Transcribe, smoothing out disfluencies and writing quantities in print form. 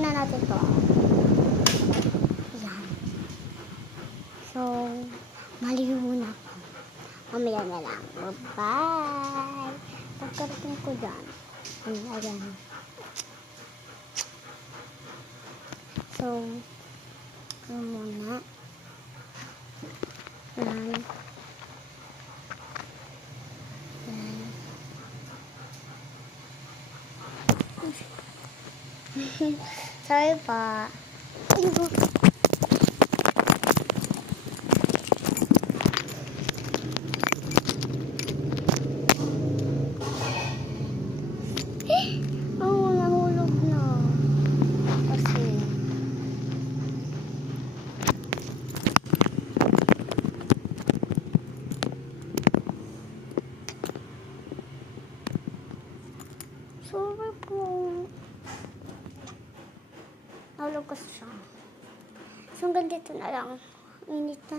Unahin na natin to. Yan. So, maliw muna ako. Mamaya na lang. Bye-bye. Pagkarating ko dyan. Ayan. So, muna. Ayan. Sorry pa. Ayun. Oh, nahulog na. Kasi sorry po. Nahulog kasi siya. So, hanggang dito na lang. Init na.